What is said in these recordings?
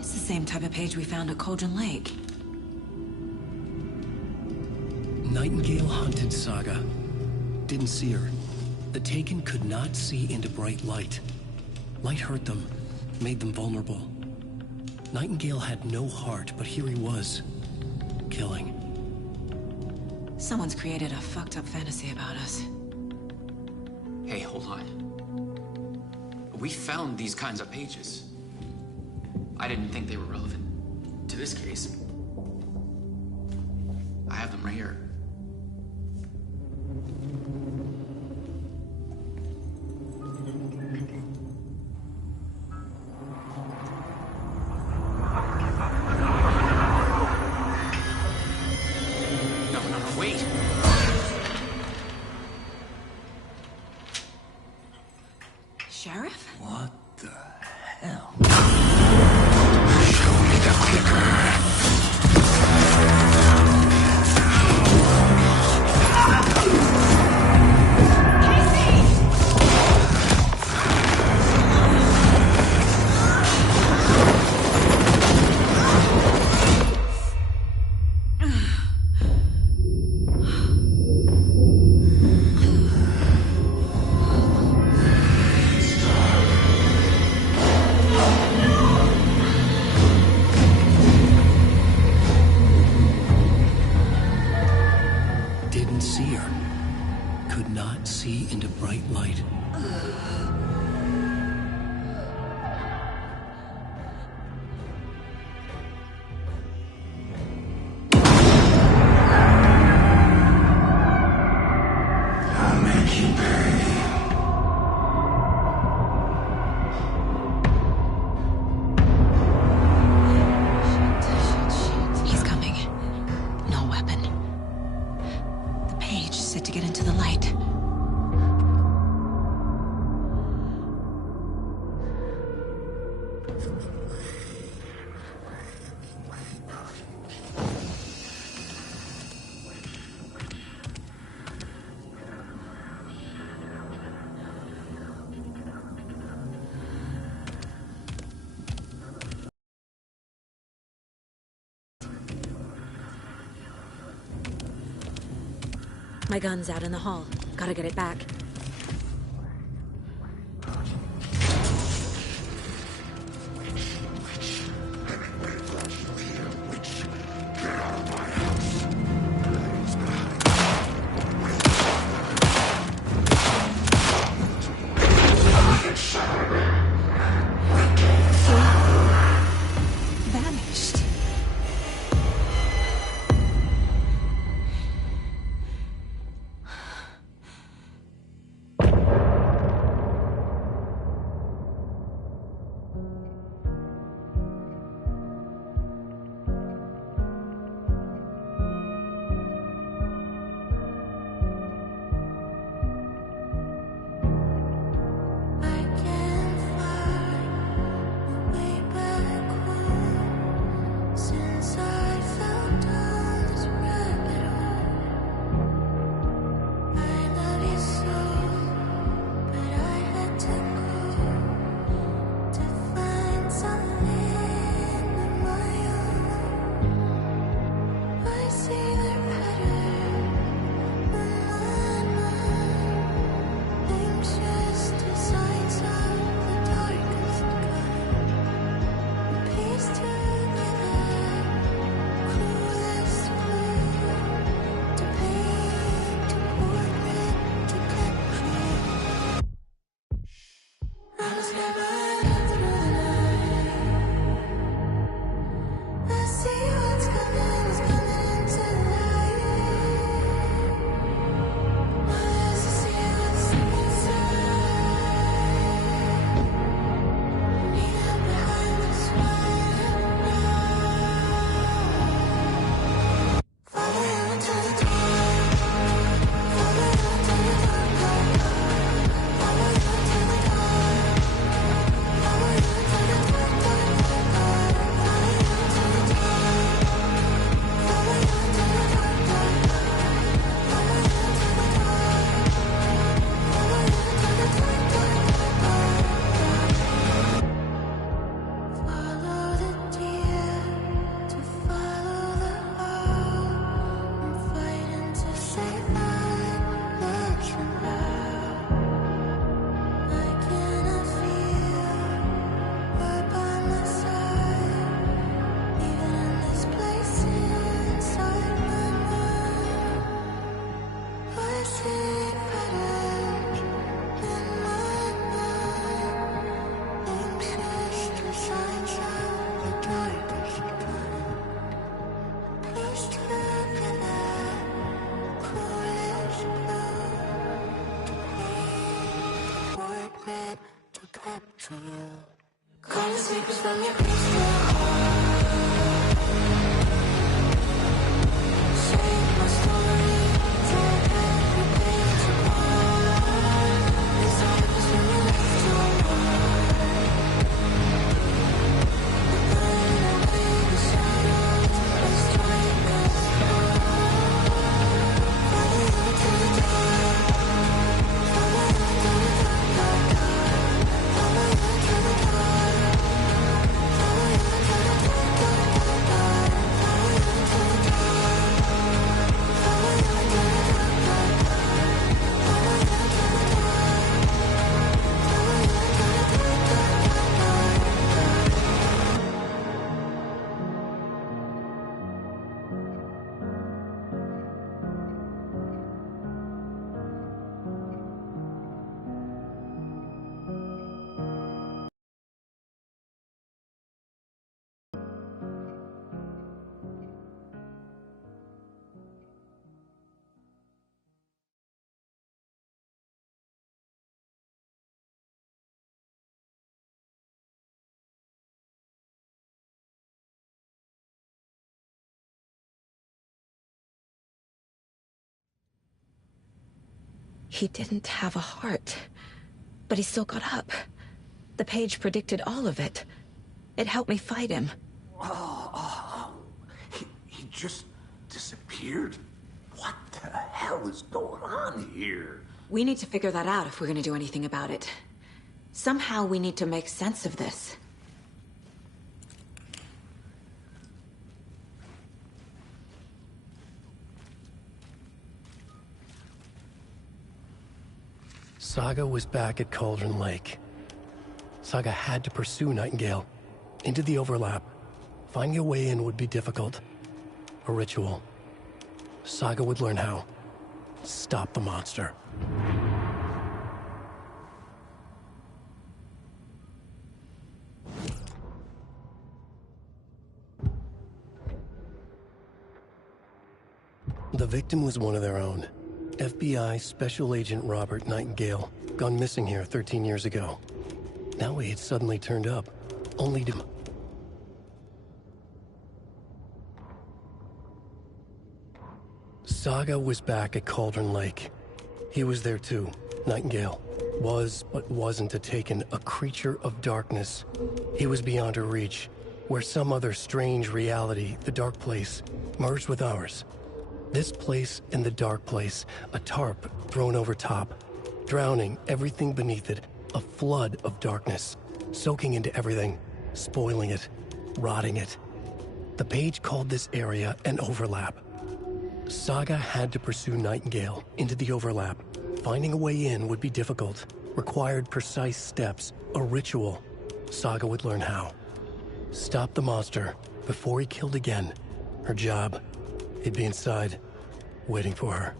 It's the same type of page we found at Cauldron Lake. Nightingale hunted Saga. Didn't see her. The Taken could not see into bright light. Light hurt them, made them vulnerable. Nightingale had no heart, but here he was, killing. Someone's created a fucked up fantasy about us. Hey, hold on. We found these kinds of pages. I didn't think they were relevant to this case. I have them right here. Sheriff? What the hell? Show me the clicker. Didn't see her. Could not see into bright light. I'll make you pay. He's coming. No weapon. The page said to get into the light. My gun's out in the hall. Gotta get it back. Vanished. He didn't have a heart, but he still got up. The page predicted all of it. It helped me fight him. He just disappeared? What the hell is going on here? We need to figure that out if we're gonna do anything about it. Somehow we need to make sense of this. Saga was back at Cauldron Lake. Saga had to pursue Nightingale into the overlap. Finding a way in would be difficult. A ritual. Saga would learn how. Stop the monster. The victim was one of their own. FBI Special Agent Robert Nightingale, gone missing here 13 years ago. Now he had suddenly turned up, only to... Saga was back at Cauldron Lake. He was there too. Nightingale was, but wasn't a Taken, a creature of darkness. He was beyond her reach, where some other strange reality, the dark place, merged with ours. This place and the dark place, a tarp thrown over top, drowning everything beneath it, a flood of darkness, soaking into everything, spoiling it, rotting it. The page called this area an overlap. Saga had to pursue Nightingale into the overlap. Finding a way in would be difficult, required precise steps, a ritual. Saga would learn how. Stop the monster before he killed again. Her job. He'd be inside, waiting for her.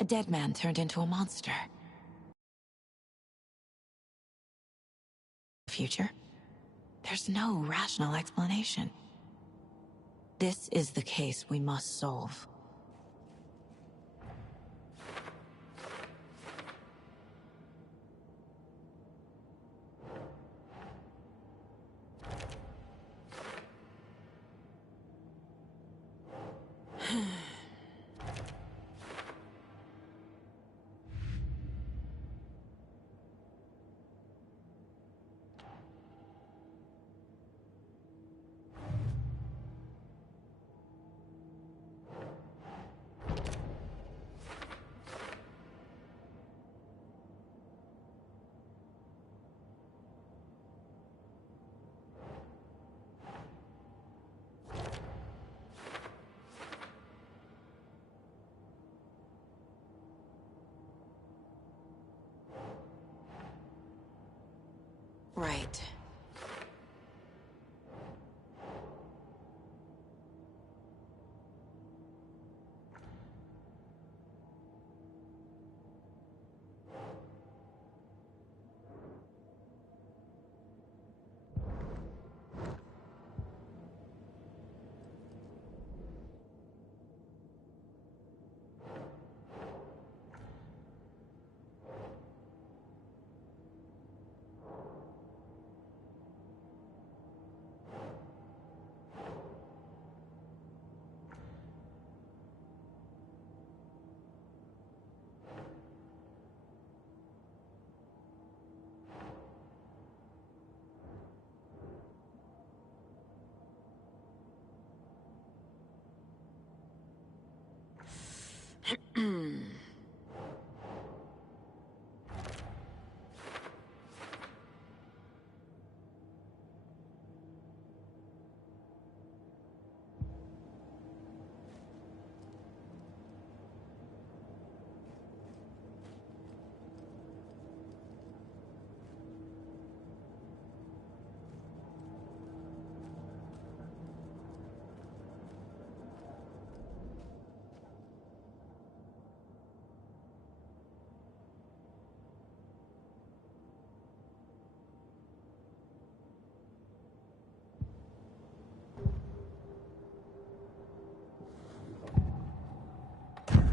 A dead man turned into a monster. Future? There's no rational explanation. This is the case we must solve. right.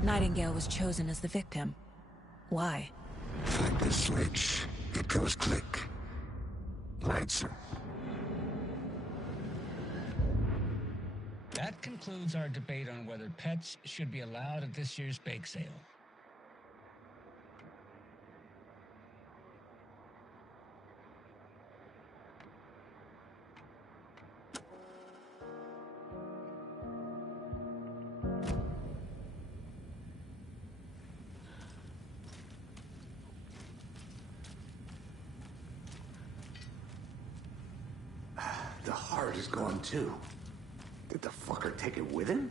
Nightingale was chosen as the victim. Why? Flip the switch. It goes click. Lights are... That concludes our debate on whether pets should be allowed at this year's bake sale. The heart is gone too. Did the fucker take it with him?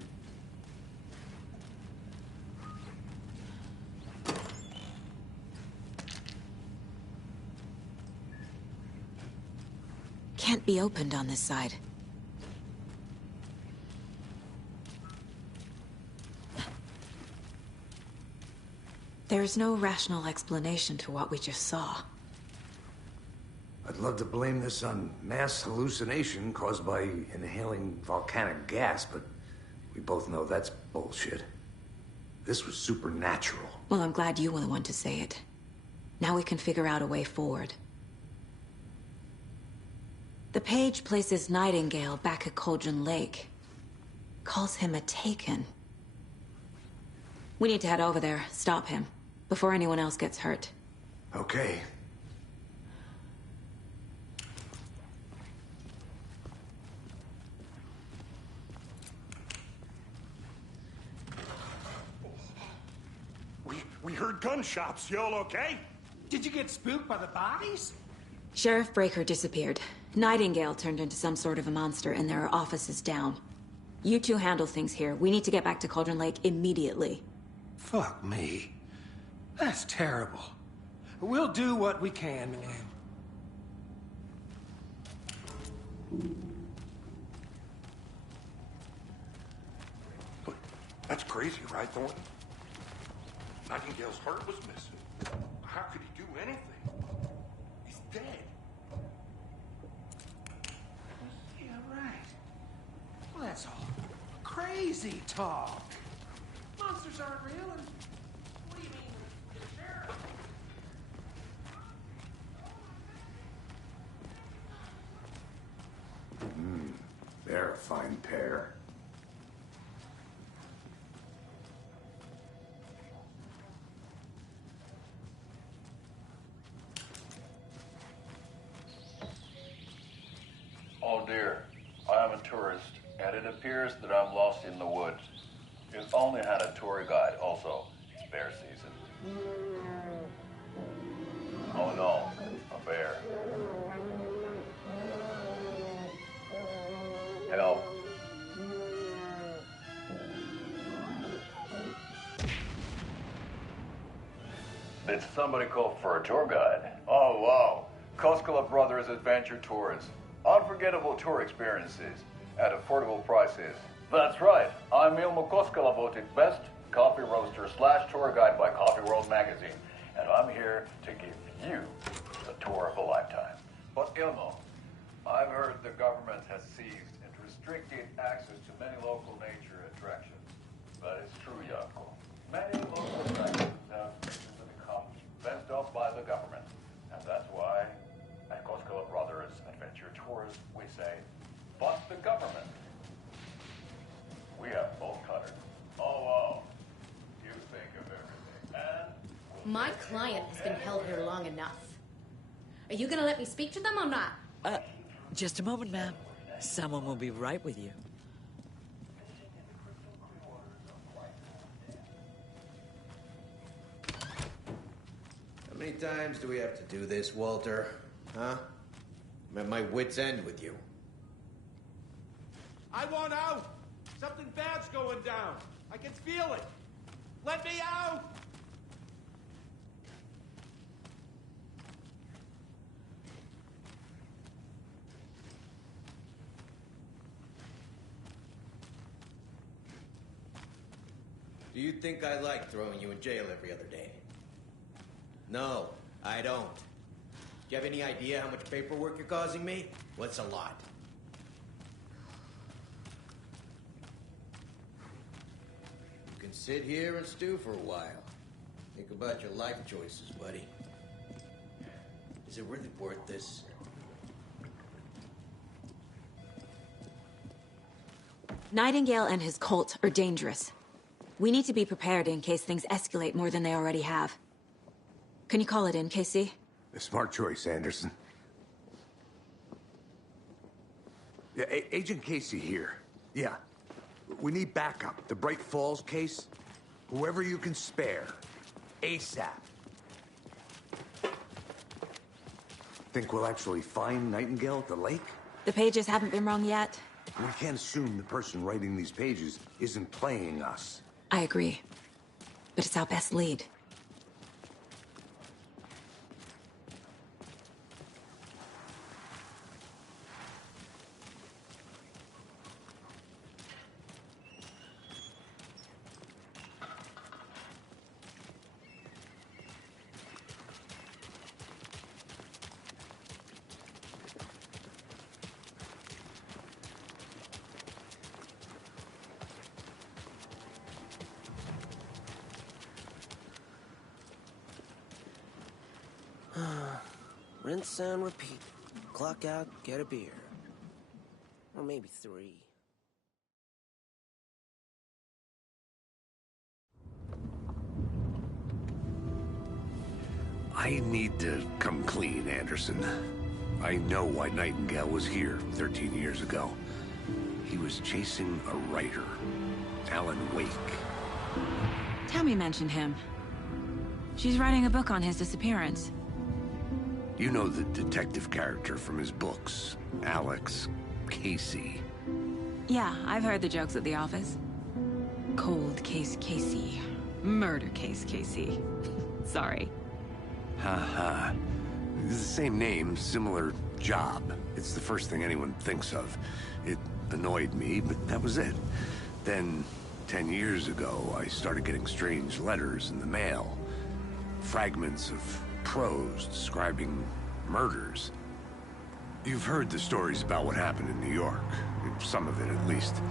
Can't be opened on this side. There's no rational explanation to what we just saw. I'd love to blame this on mass hallucination caused by inhaling volcanic gas, but we both know that's bullshit. This was supernatural. Well, I'm glad you were the one to say it. Now we can figure out a way forward. The page places Nightingale back at Cauldron Lake. Calls him a Taken. We need to head over there, stop him, before anyone else gets hurt. Okay. We heard gunshots. Y'all okay? Did you get spooked by the bodies? Sheriff Breaker disappeared. Nightingale turned into some sort of a monster, and there are offices down. You two handle things here. We need to get back to Cauldron Lake immediately. Fuck me. That's terrible. We'll do what we can, man. That's crazy, right, Thornton? Nightingale's heart was missing. How could he do anything? He's dead. Yeah, right. Well, that's all crazy talk. Monsters aren't real, and what do you mean, the sheriff? They're a fine pair. Oh dear, I am a tourist, and it appears that I'm lost in the woods. You've only had a tour guide, also. It's bear season. Oh no, a bear. Help. Did somebody call for a tour guide? Oh wow, Koskela Brothers Adventure Tours. Unforgettable tour experiences at affordable prices. That's right. I'm Ilmo Koskela, voted best coffee roaster / tour guide by Coffee World magazine. And I'm here to give you the tour of a lifetime. But Ilmo, I've heard the government has seized and restricted access to many local nature attractions. That is true, Jaakko. Many local attractions have recently become fenced off by the government. And that's why at Koskela Brothers Adventure Tours, we say, fuck the government. We have both covered. Oh, wow. You think of everything. And my client has been held here long enough. Are you gonna let me speak to them or not? Just a moment, ma'am. Someone will be right with you. How many times do we have to do this, Walter? Huh? I'm at my wit's end with you. I want out! Something bad's going down. I can feel it. Let me out! Do you think I like throwing you in jail every other day? No, I don't. Do you have any idea how much paperwork you're causing me? What's a lot? You can sit here and stew for a while. Think about your life choices, buddy. Is it really worth this? Nightingale and his cult are dangerous. We need to be prepared in case things escalate more than they already have. Can you call it in, Casey? A smart choice, Anderson. Yeah, Agent Casey here. Yeah. We need backup. The Bright Falls case. Whoever you can spare. ASAP. Think we'll actually find Nightingale at the lake? The pages haven't been wrong yet. We can't assume the person writing these pages isn't playing us. I agree. But it's our best lead. Rinse and repeat. Clock out, get a beer. Or maybe 3. I need to come clean, Anderson. I know why Nightingale was here 13 years ago. He was chasing a writer, Alan Wake. Tammy mentioned him. She's writing a book on his disappearance. You know the detective character from his books, Alex Casey. Yeah, I've heard the jokes at the office. Cold case Casey. Murder case Casey. Sorry. Ha. It's the same name, similar job. It's the first thing anyone thinks of. It annoyed me, but that was it. Then, 10 years ago, I started getting strange letters in the mail. Fragments of prose describing murders. You've heard the stories about what happened in New York. Some of it, at least.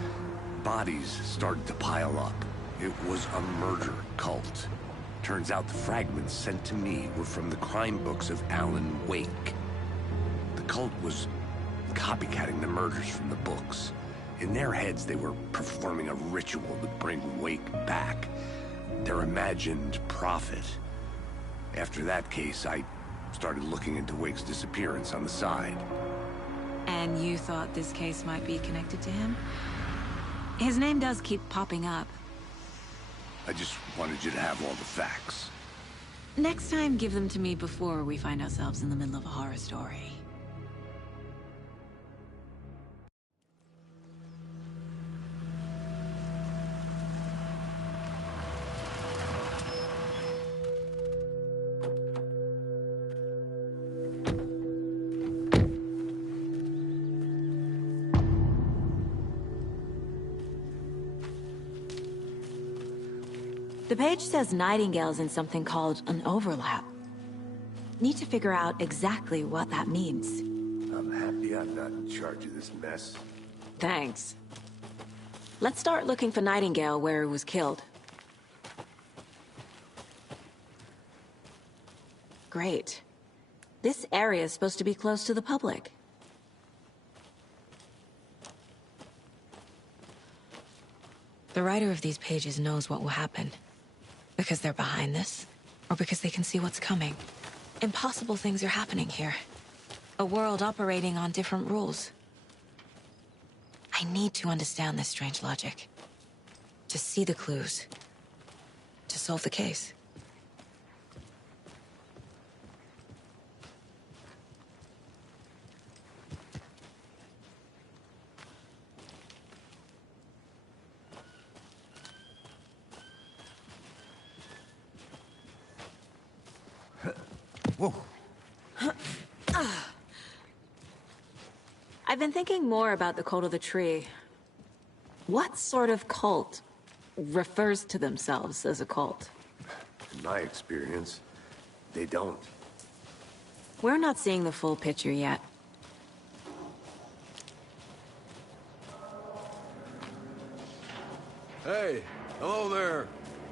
Bodies started to pile up. It was a murder cult. Turns out the fragments sent to me were from the crime books of Alan Wake. The cult was copycatting the murders from the books. In their heads, they were performing a ritual to bring Wake back. Their imagined prophet. After that case, I started looking into Wake's disappearance on the side. And you thought this case might be connected to him? His name does keep popping up. I just wanted you to have all the facts. Next time, give them to me before we find ourselves in the middle of a horror story. The page says Nightingale's in something called an overlap. Need to figure out exactly what that means. I'm happy I'm not in charge of this mess. Thanks. Let's start looking for Nightingale where he was killed. Great. This area is supposed to be close to the public. The writer of these pages knows what will happen. Because they're behind this, or because they can see what's coming. Impossible things are happening here. A world operating on different rules. I need to understand this strange logic. To see the clues. To solve the case. Whoa. I've been thinking more about the cult of the tree. What sort of cult refers to themselves as a cult? In my experience, they don't. We're not seeing the full picture yet. Hey, hello there.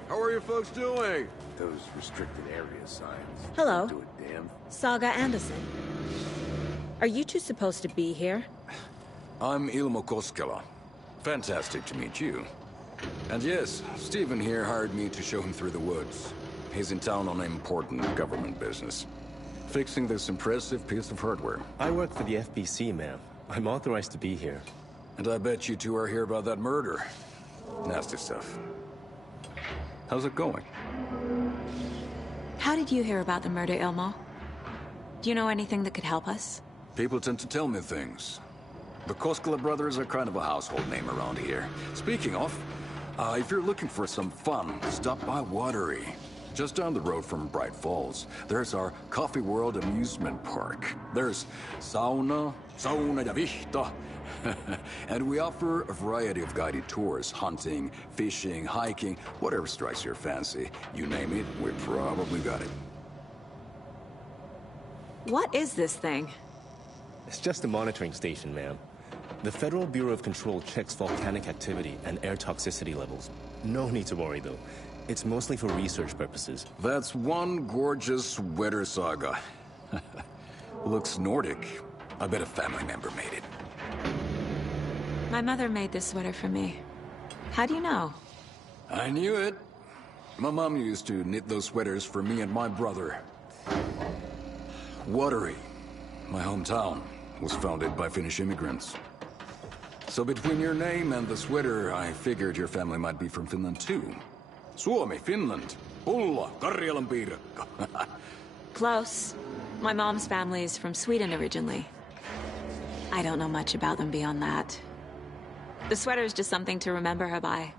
How are you folks doing? Those restricted area signs. Hello. Do a damn. Saga Anderson. Are you two supposed to be here? I'm Ilmo Koskela. Fantastic to meet you. And yes, Stephen here hired me to show him through the woods. He's in town on important government business. Fixing this impressive piece of hardware. I work for the FBC, ma'am. I'm authorized to be here. And I bet you two are here about that murder. Nasty stuff. How's it going? How did you hear about the murder, Ilmo? Do you know anything that could help us? People tend to tell me things. The Koskela brothers are kind of a household name around here. Speaking of, if you're looking for some fun, stop by Watery. Just down the road from Bright Falls, there's our Coffee World amusement park. There's sauna ja vihta. And we offer a variety of guided tours, hunting, fishing, hiking, whatever strikes your fancy. You name it, we probably got it. What is this thing? It's just a monitoring station, ma'am. The Federal Bureau of Control checks volcanic activity and air toxicity levels. No need to worry, though. It's mostly for research purposes. That's one gorgeous sweater, Saga. Looks Nordic. I bet a family member made it. My mother made this sweater for me. How do you know? I knew it. My mom used to knit those sweaters for me and my brother. Watery, my hometown, was founded by Finnish immigrants. So between your name and the sweater, I figured your family might be from Finland too. Suomi, Finland. Pulla, Karjalan piirakka. Close. My mom's family is from Sweden originally. I don't know much about them beyond that. The sweater is just something to remember her by.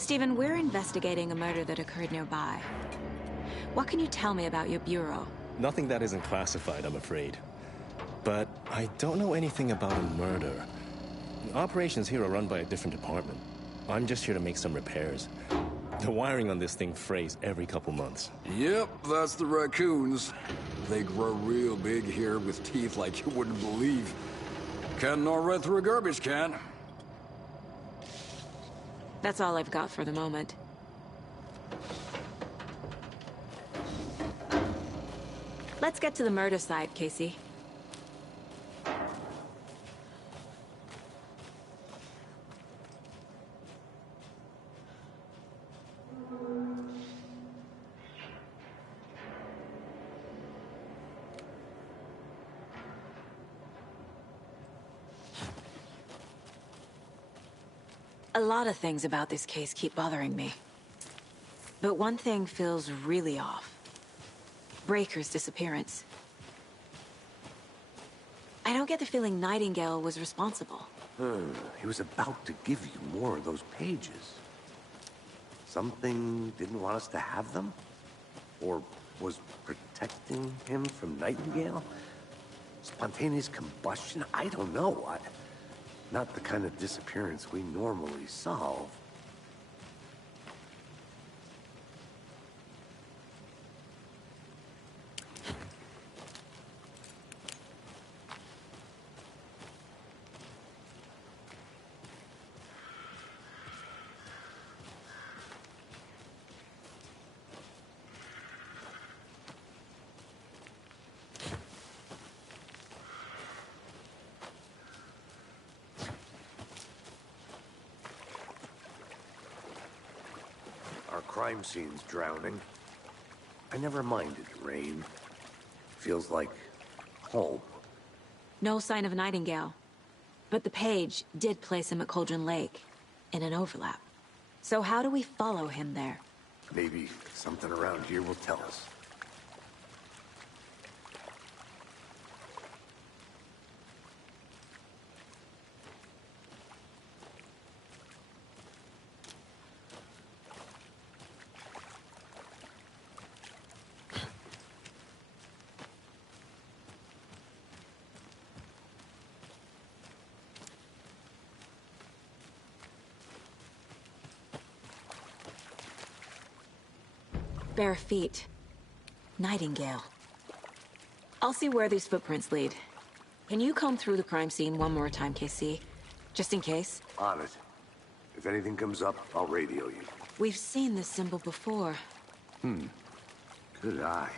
Stephen, we're investigating a murder that occurred nearby. What can you tell me about your bureau? Nothing that isn't classified, I'm afraid. But I don't know anything about a murder. Operations here are run by a different department. I'm just here to make some repairs. The wiring on this thing frays every couple months. Yep, that's the raccoons. They grow real big here with teeth like you wouldn't believe. Can't gnaw right through a garbage can. That's all I've got for the moment. Let's get to the murder site, Casey. A lot of things about this case keep bothering me. But one thing feels really off. Breaker's disappearance. I don't get the feeling Nightingale was responsible. He was about to give you more of those pages. Something didn't want us to have them? Or was protecting him from Nightingale? Spontaneous combustion? I don't know. Not the kind of disappearance we normally solve. Crime scene's drowning. I never minded rain. Feels like home. No sign of Nightingale. But the page did place him at Cauldron Lake, in an overlap. So how do we follow him there? Maybe something around here will tell us. Bare feet. Nightingale. I'll see where these footprints lead. Can you comb through the crime scene one more time, KC? Just in case? On it. If anything comes up, I'll radio you. We've seen this symbol before. Good eye.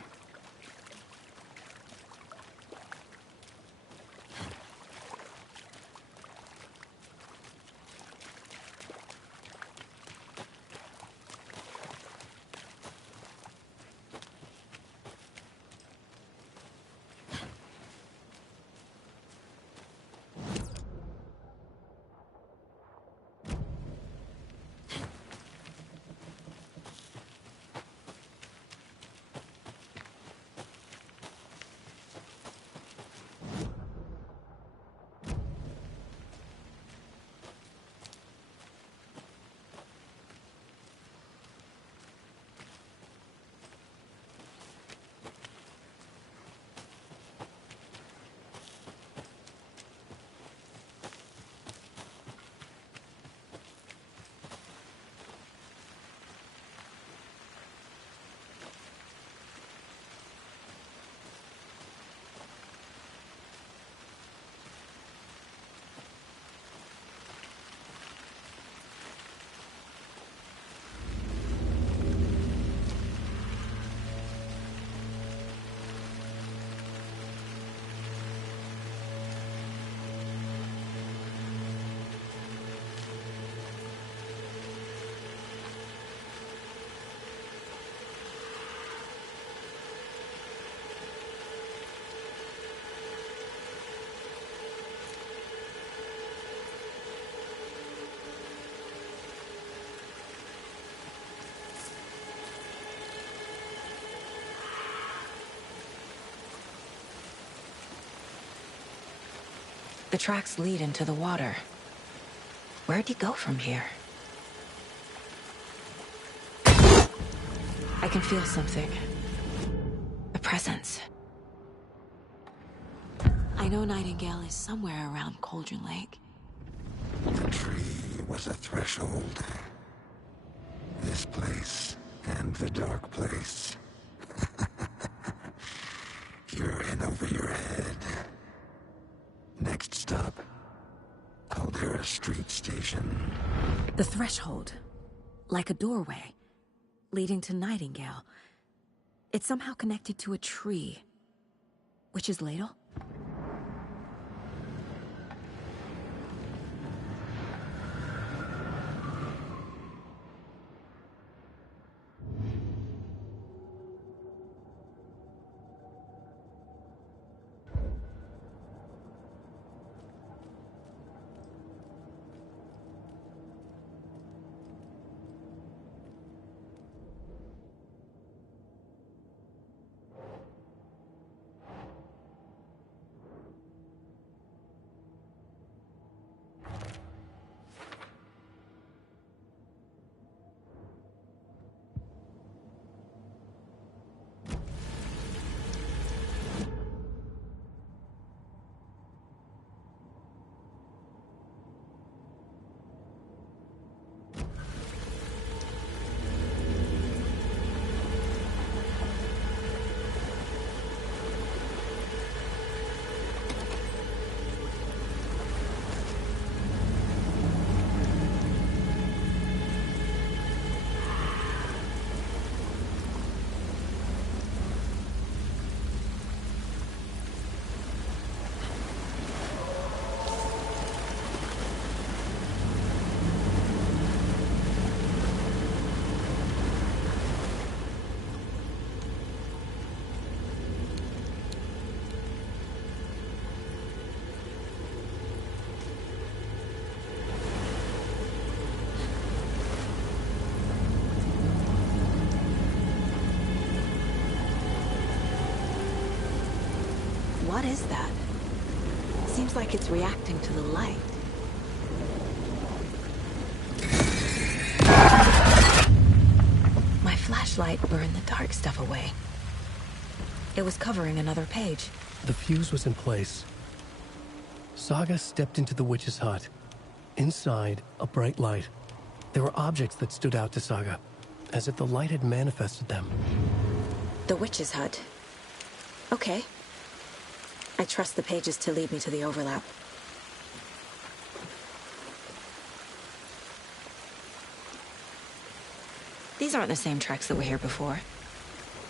The tracks lead into the water. Where'd he go from here? I can feel something. A presence. I know Nightingale is somewhere around Cauldron Lake. The tree was a threshold. This place and the dark place. You're in over your head. Next stop, Caldera Street Station. The threshold. Like a doorway. Leading to Nightingale. It's somehow connected to a tree. Witch's Ladle? What is that? Seems like it's reacting to the light. My flashlight burned the dark stuff away. It was covering another page. The fuse was in place. Saga stepped into the witch's hut. Inside, a bright light. There were objects that stood out to Saga, as if the light had manifested them. The witch's hut. Okay. I trust the pages to lead me to the overlap. These aren't the same tracks that were here before.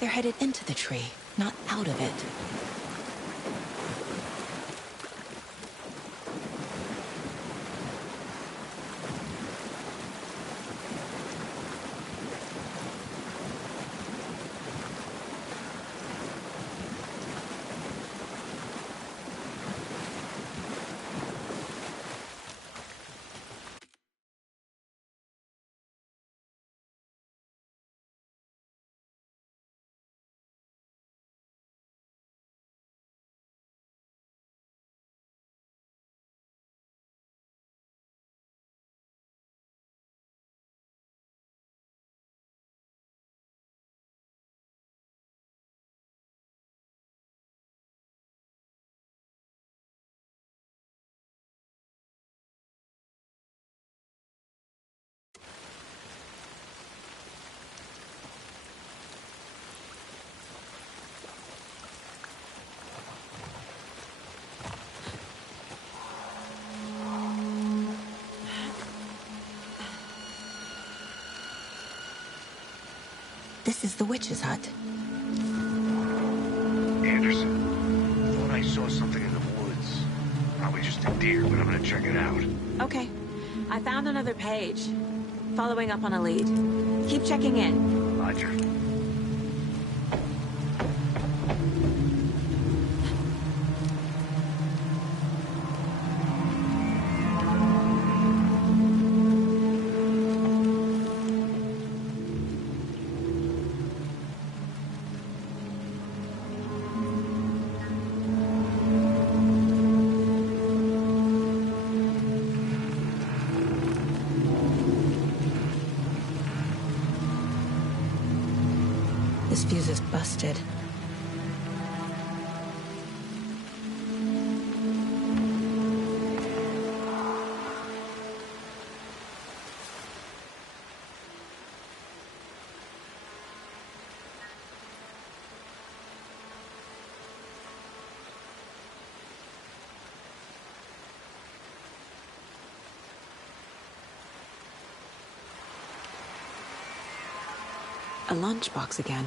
They're headed into the tree, not out of it. This is the witch's hut. Anderson, thought I saw something in the woods. Probably just a deer, but I'm gonna check it out. Okay. I found another page. Following up on a lead. Keep checking in. Roger. This fuse is busted. A lunchbox again.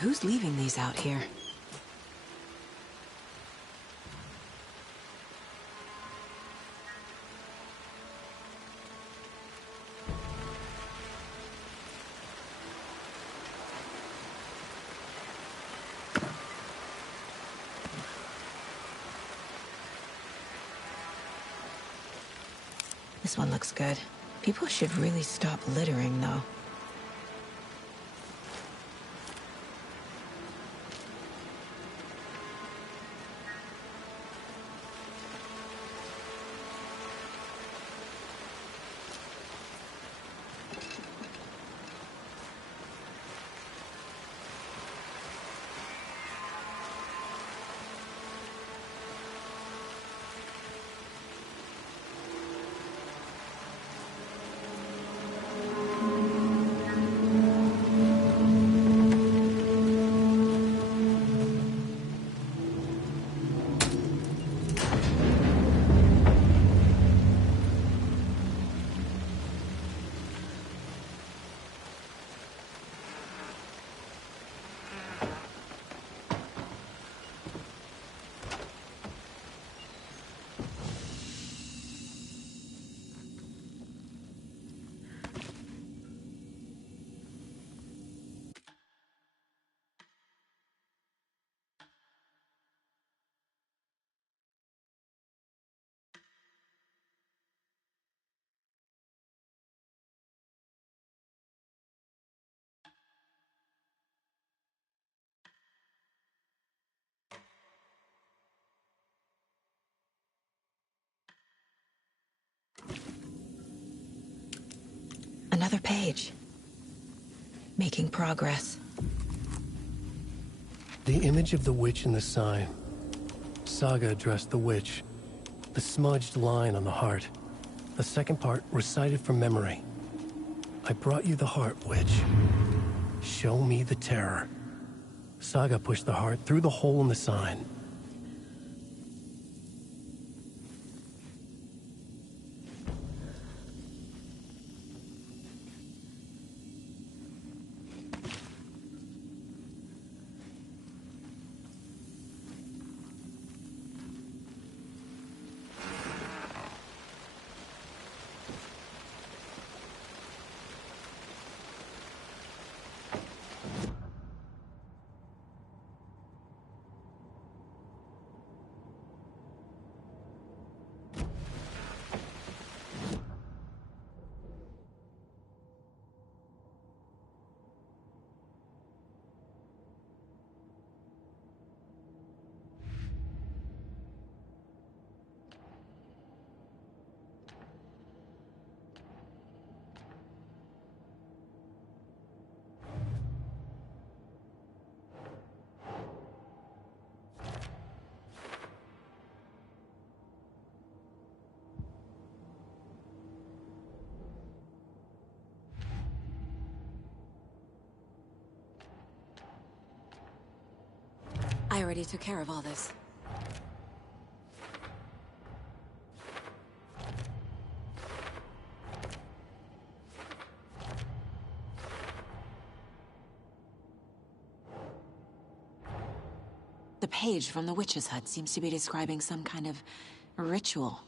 Who's leaving these out here? This one looks good. People should really stop littering, though. Another page. Making progress. The image of the witch in the sign. Saga addressed the witch. The smudged line on the heart. The second part recited from memory. I brought you the heart, witch. Show me the terror. Saga pushed the heart through the hole in the sign. I already took care of all this. The page from the witch's hut seems to be describing some kind of ritual.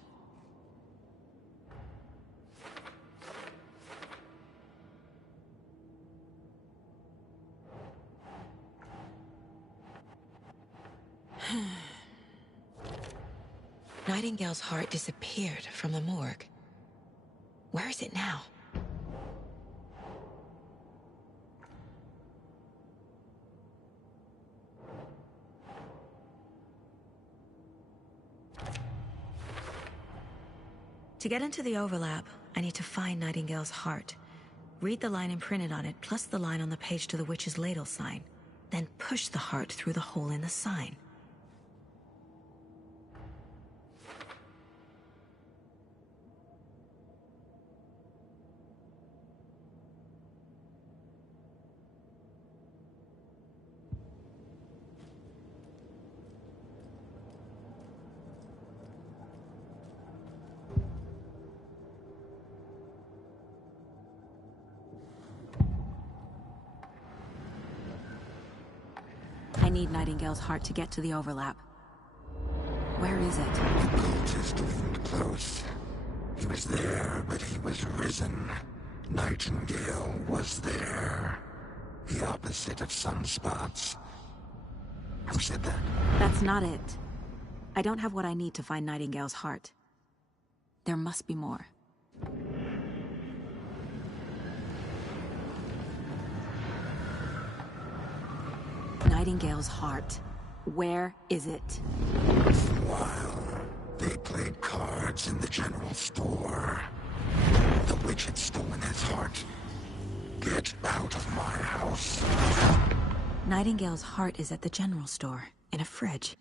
Nightingale's heart disappeared from the morgue. Where is it now? To get into the overlap, I need to find Nightingale's heart. Read the line imprinted on it, plus the line on the page to the witch's ladle sign. Then push the heart through the hole in the sign. I need Nightingale's heart to get to the overlap. Where is it? The cultist isn't close. He was there, but he was risen. Nightingale was there. The opposite of sunspots. Who said that? That's not it. I don't have what I need to find Nightingale's heart. There must be more. Nightingale's heart. Where is it? While they played cards in the general store, the witch had stolen his heart. Get out of my house. Nightingale's heart is at the general store, in a fridge.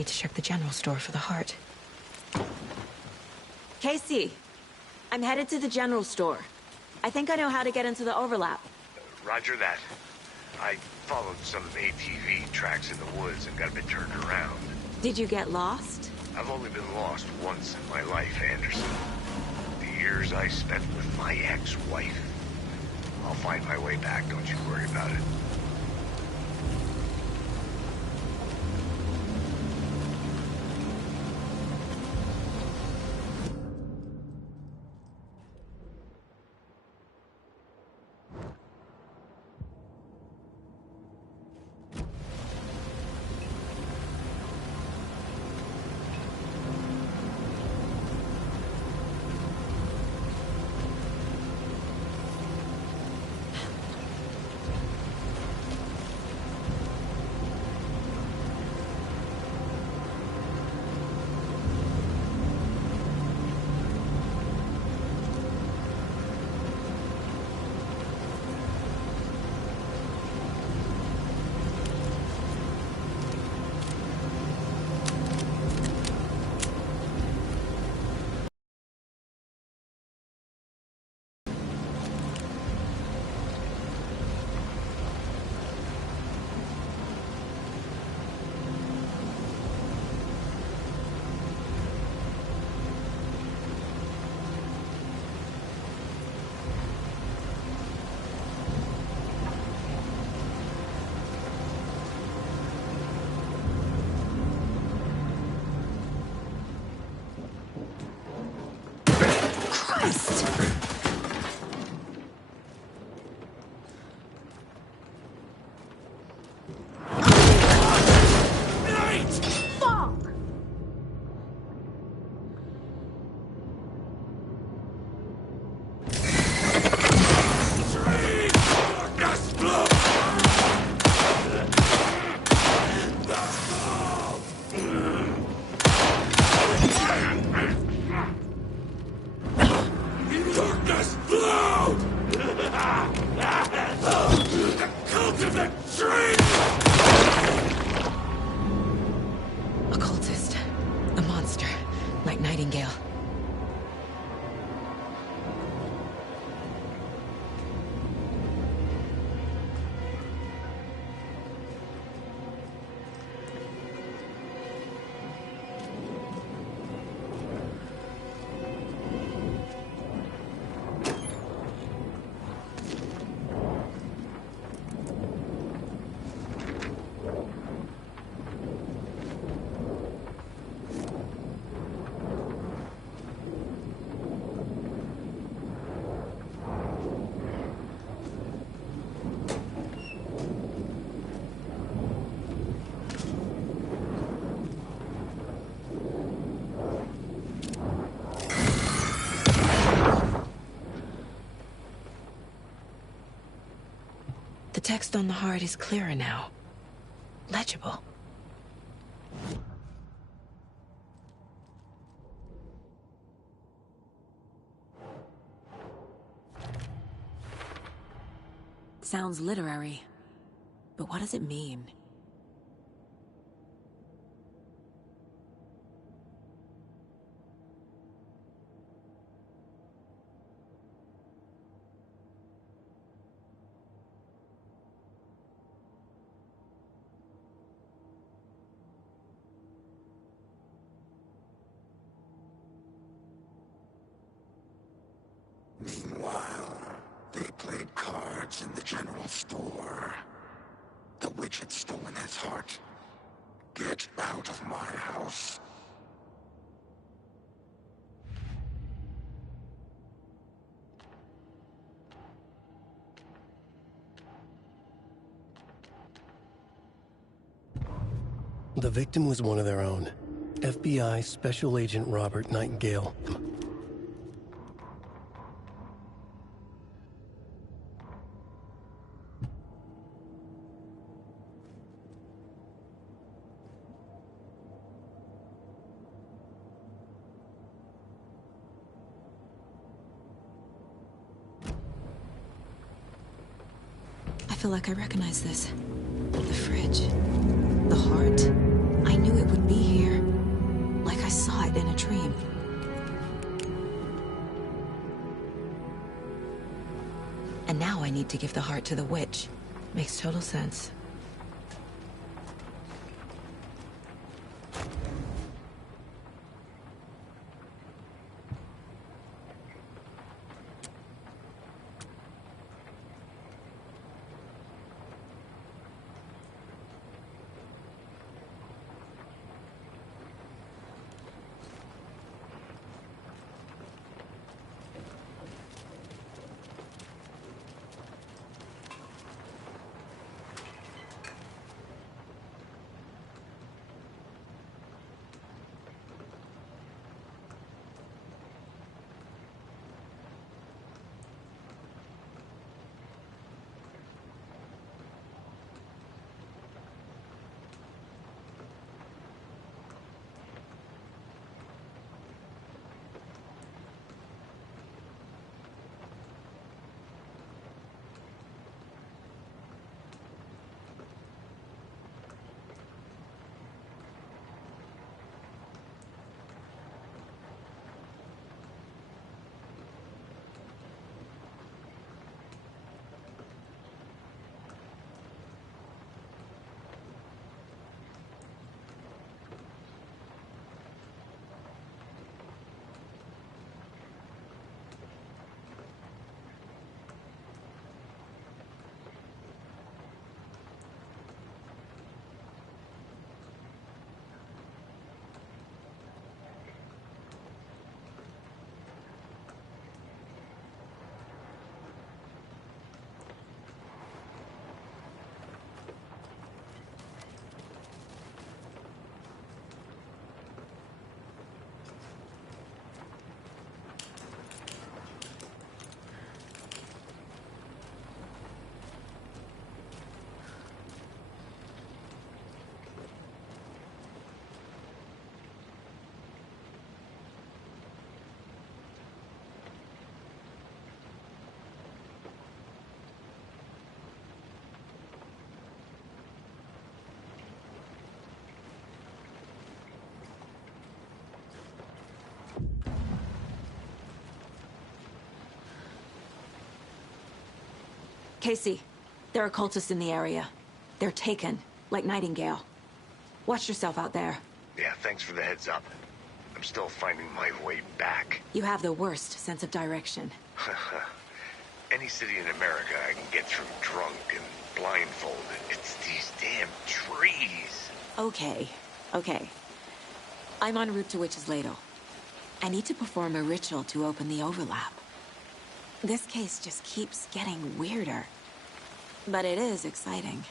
need to check the general store for the heart. Casey, I'm headed to the general store. I think I know how to get into the overlap. Roger that. I followed some ATV tracks in the woods and got a bit turned around. Did you get lost? I've only been lost once in my life, Anderson. The years I spent with my ex-wife. I'll find my way back, don't you worry about it. The text on the heart is clearer now. Legible. Sounds literary. But what does it mean? Meanwhile, they played cards in the general store. The witch had stolen his heart. Get out of my house. The victim was one of their own. FBI Special Agent Robert Nightingale. I feel like I recognize this. The fridge. The heart. I knew knew it would be here. Like I saw it in a dream. And now I need to give the heart to the witch. Makes total sense. Casey, there are cultists in the area. They're taken, like Nightingale. Watch yourself out there. Yeah, thanks for the heads up. I'm still finding my way back. You have the worst sense of direction. Any city in America I can get through drunk and blindfolded. It's these damn trees. Okay. I'm en route to Witch's Ladle. I need to perform a ritual to open the overlap. This case just keeps getting weirder. But it is exciting.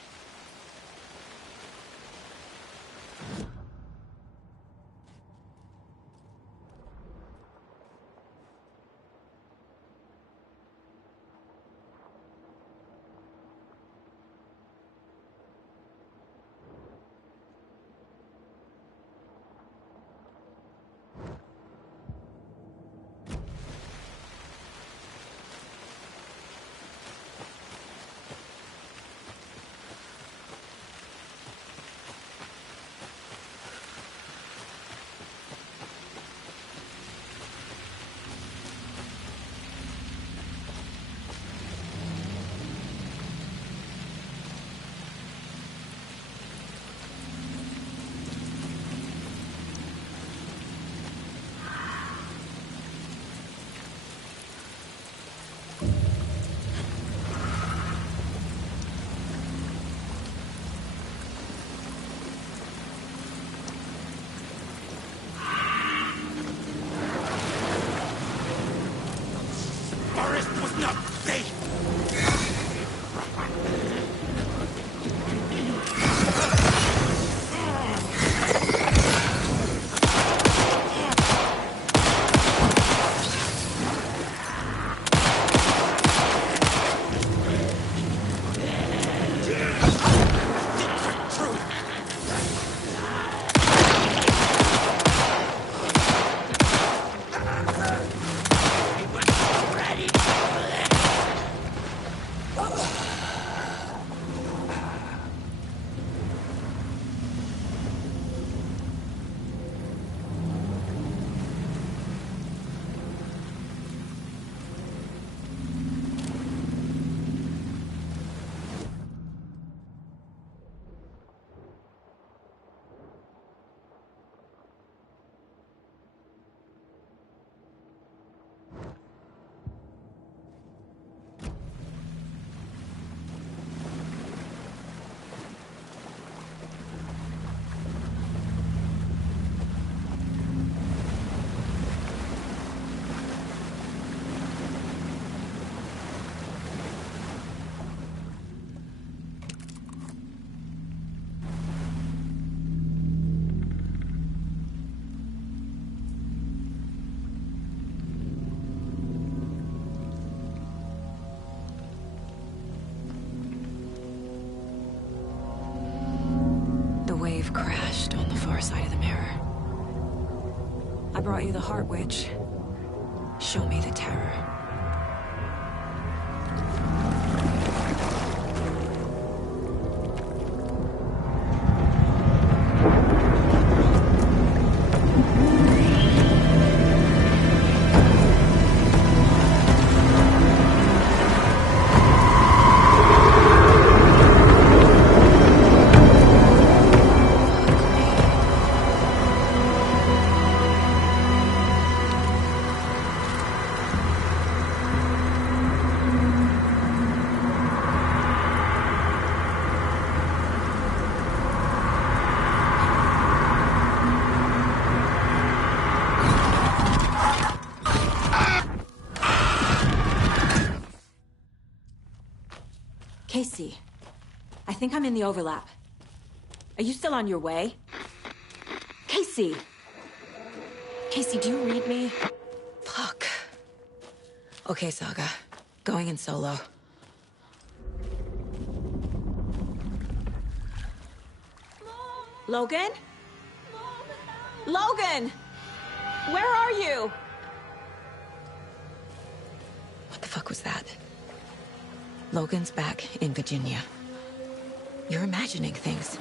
brought you the Heart Witch. Show me the terror. Casey, I think I'm in the overlap. Are you still on your way? Casey! Casey, do you read me? Fuck. Okay, Saga. Going in solo. Logan? Logan! Where are you? What the fuck was that? Logan's back in Virginia. You're imagining things.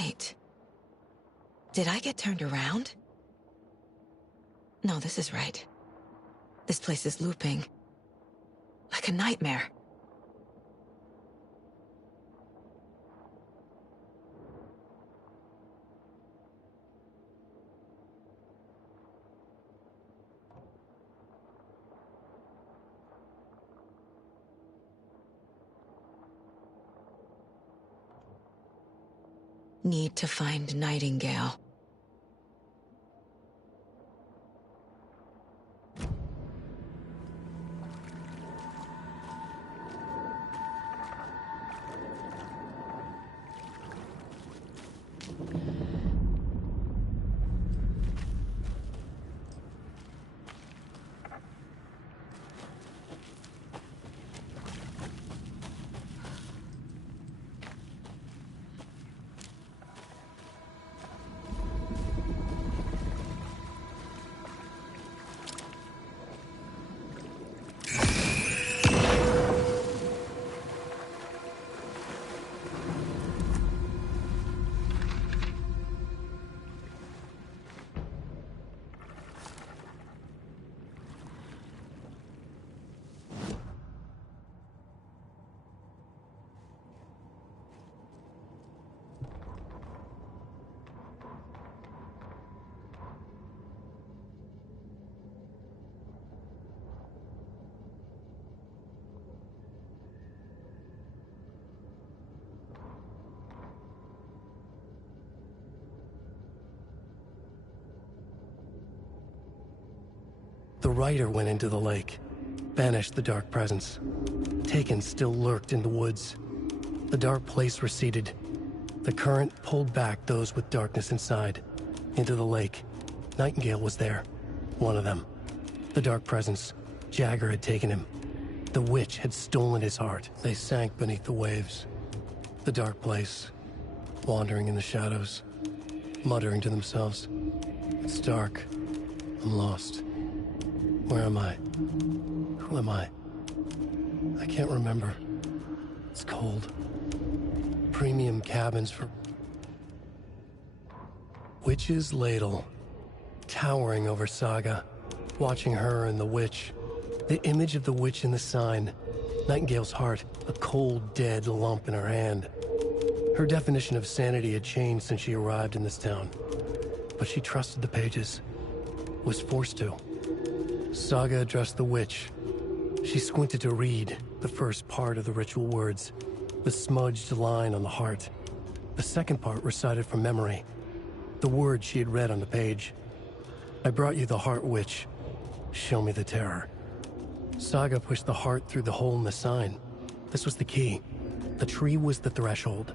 Wait. Did I get turned around? No, this is right. This place is looping. Like a nightmare. Need to find Nightingale. The rider went into the lake, banished the dark presence. Taken still lurked in the woods. The dark place receded. The current pulled back those with darkness inside, into the lake. Nightingale was there, one of them. The dark presence, Jagger had taken him. The witch had stolen his heart. They sank beneath the waves. The dark place, wandering in the shadows, muttering to themselves. It's dark. I'm lost. Where am I? Who am I? I can't remember. It's cold. Premium cabins for... Witch's ladle. Towering over Saga. Watching her and the witch. The image of the witch in the sign. Nightingale's heart, a cold, dead lump in her hand. Her definition of sanity had changed since she arrived in this town. But she trusted the pages. Was forced to. Saga addressed the witch. She squinted to read the first part of the ritual words, the smudged line on the heart. The second part recited from memory, the words she had read on the page. I brought you the heart, witch. Show me the terror. Saga pushed the heart through the hole in the sign. This was the key. The tree was the threshold.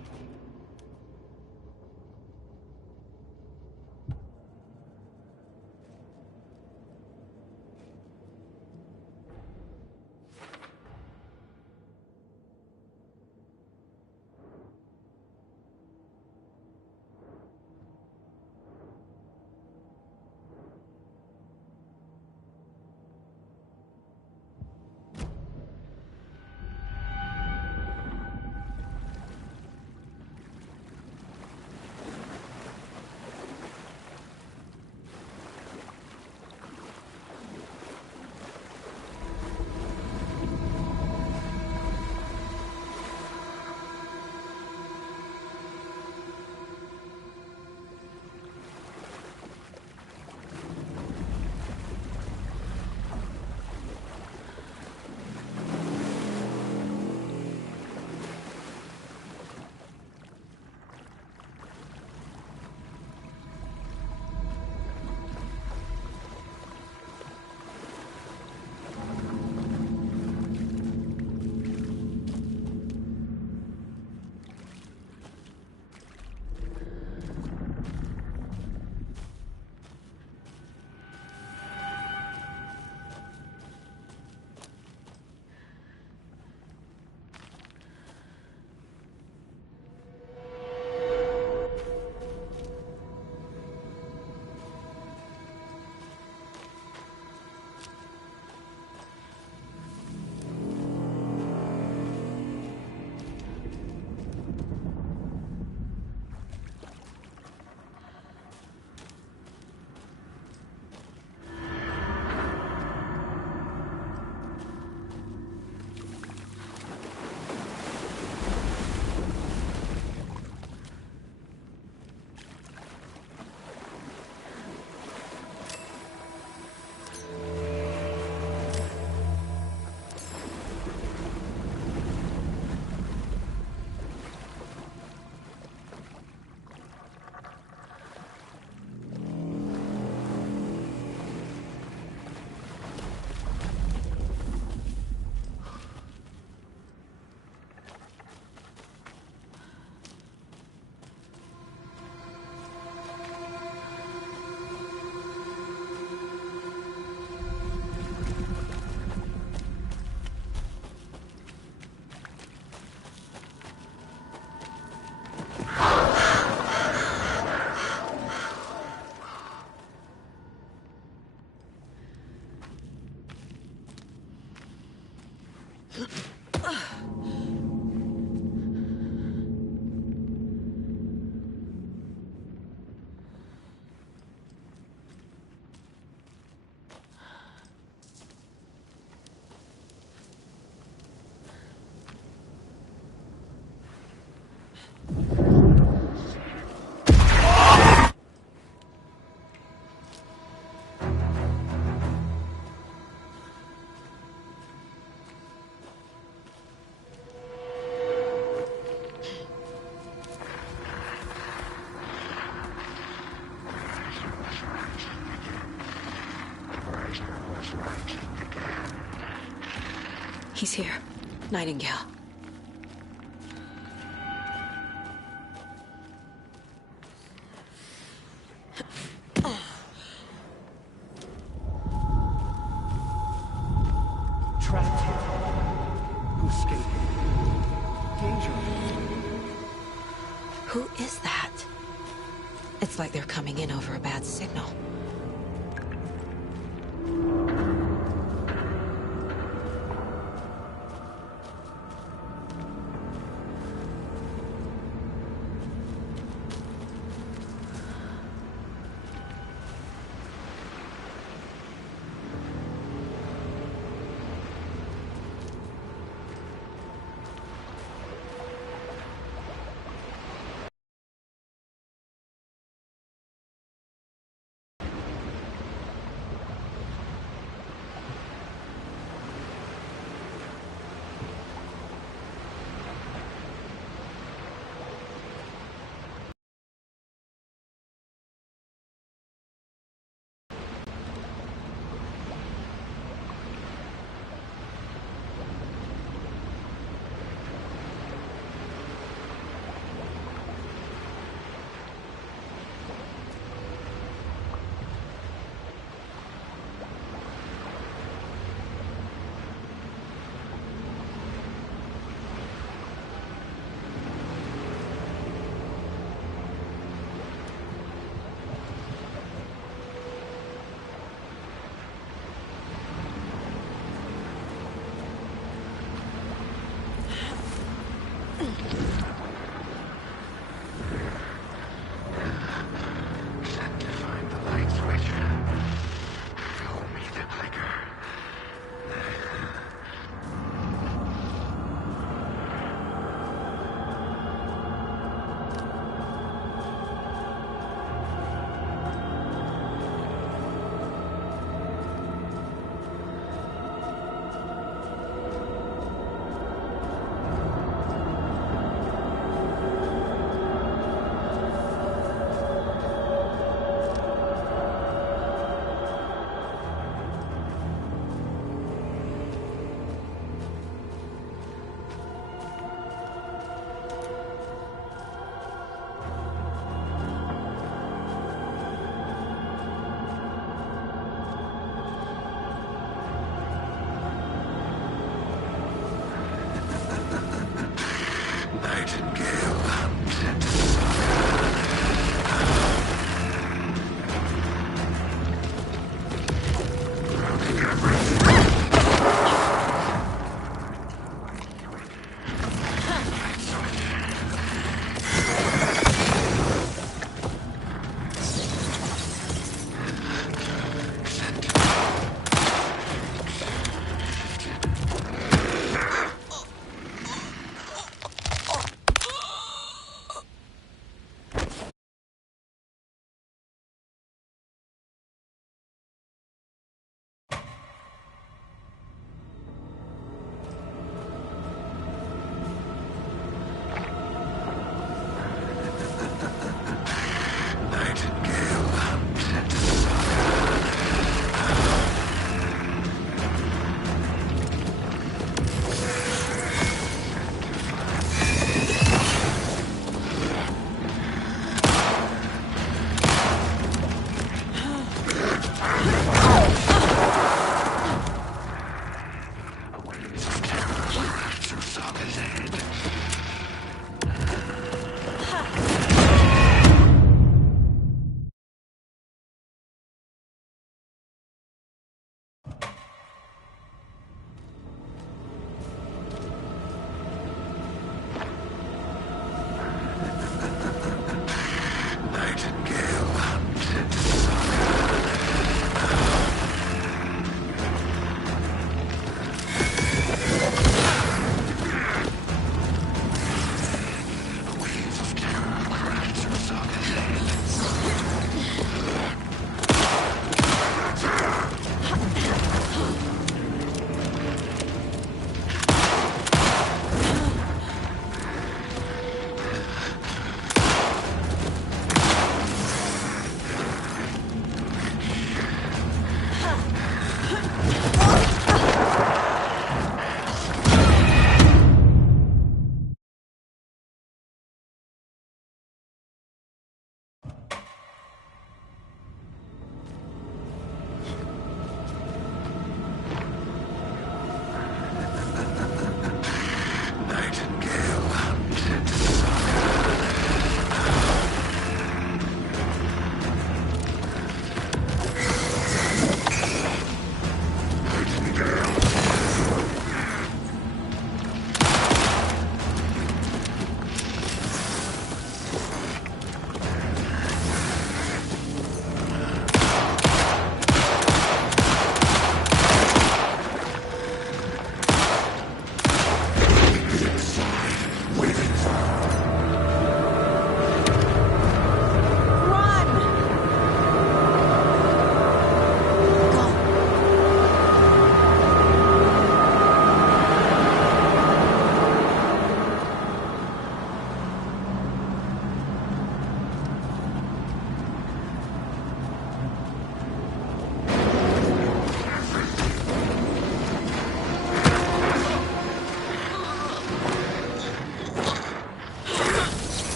He's here. Nightingale. Trapped here. Who's escaping? Danger. Who is that? It's like they're coming in over a bad signal.